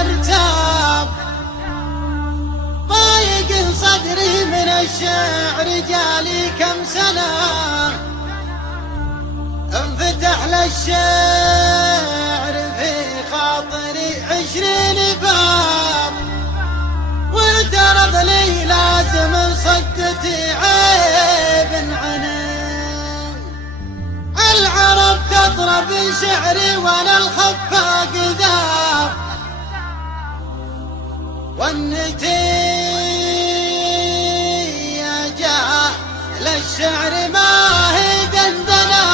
وارتاب، ضايق صدري من الشعر جالي كم سنة، انفتح للشعر في خاطري 20 باب، واعترض لي لازم صدتي عيب عنه. العرب تطرب شعري وانا الخفاق ذاب، والنتيجة للشعر ما هي دندنة،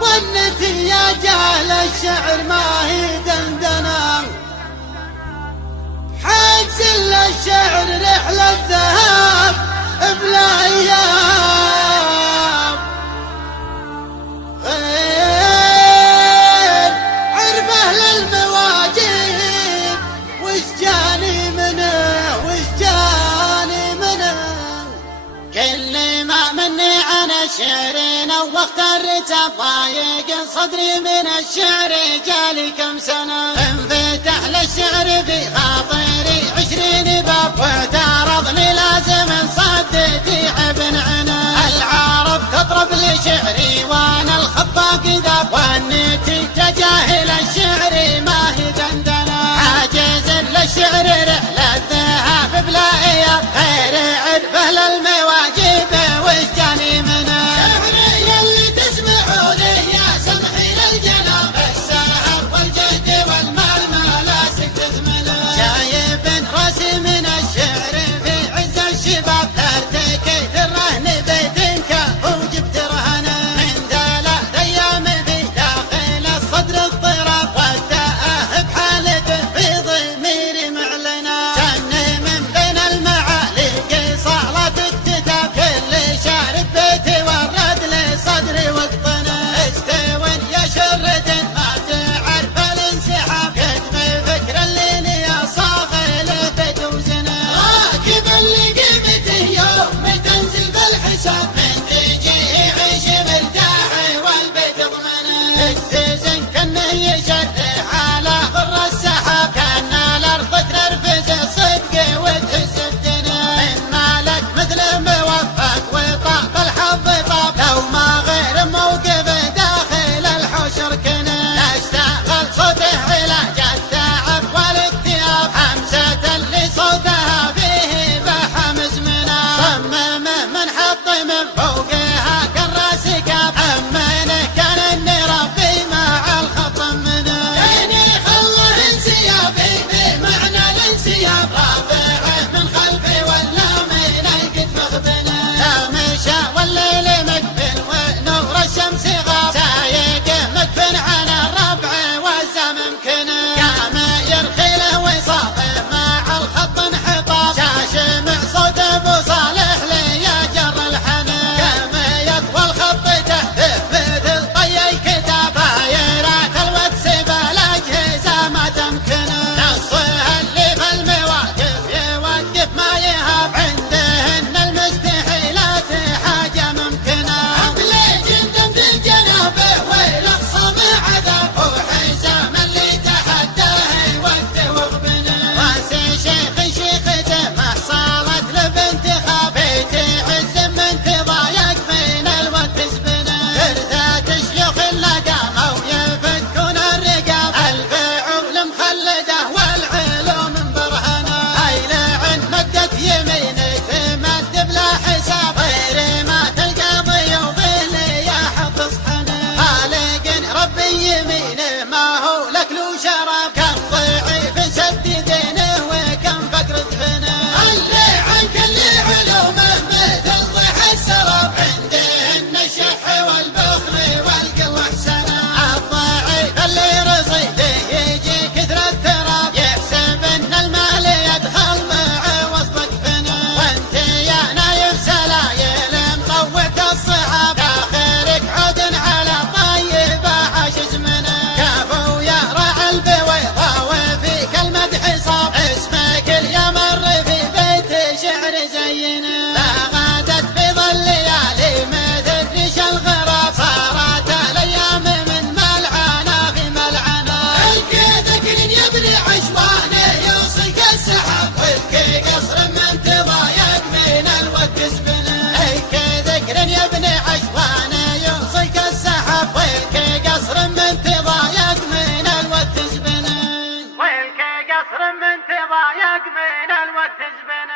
والنتيجة للشعر ما هي دندنة. حجز للشعر رحلة ذهب بلا ايام، غير عرفه للمواجب وش جاني منه وش جاني منه. كل ما مني انا شعرين وقت الرتاب، ضايق صدري من الشعر جالي كم سنة، انفتح للشعر في خاطري 20 باب، واعترضني لازم صدتي عيب عنه. العرب تطرب لشعري وانا الخفاق ذاب، والنتيجة جاهل الشعر ما هي دندنة. حاجز للشعر رحلة ذهب بلا اياب، غير عرفه للمواجب وش جاني منه. شعري اللي تسمعوني يا سمحي للجناب، السهر والجد والمال ما لاسك تثمنه. شايب راسي من الشعر في عز الشباب، ارتكيت الرهن بيتك وجبت رهنه. من 3 أيام في داخل الصدر اضطراب، والتأهب حالته في ضميري معلنه. سني من بين المعاليق صالة الكتاب، كل شارب بيتي ورد لي صدري واقطنه. استوين يا شرد ما تعرف الانسحاب، كتب فكر الليل يا صاغر له بيت وزنه. راكب اللي قيمته يوم تنزل بالحساب، من تجي يعيش مرتاح والبيت ضمنه. التزن كانه يشرح على بر السحاب، كان الارض تنرفز الصدق وتهز الدنيا. من مالك مثل موفق وطاب الحظ طاب، لو ما غير موقف داخل الحوش ركنه. اشتغل صوته علاج التعب والاكتئاب، همسة اللي صوتها فيه بحى مزمنه. صممه من حط من فوقها كالراس كاب، امنه كان اني ربي مع الخط منه. عيني خله انسيابي بمعنى الانسياب، رافعه من خلفي ولا من القد مخبنه. لا مشى والليل مقبل ونور الشمس غاب، سايق مكفن عن الربع والزم ممكنه. قام يرخي له وصافه مع الخط انحطاط، شاشمع صوت ابو صالح لي يا جر الحنان. قام يصرم من تضايق من الوقت زبنا.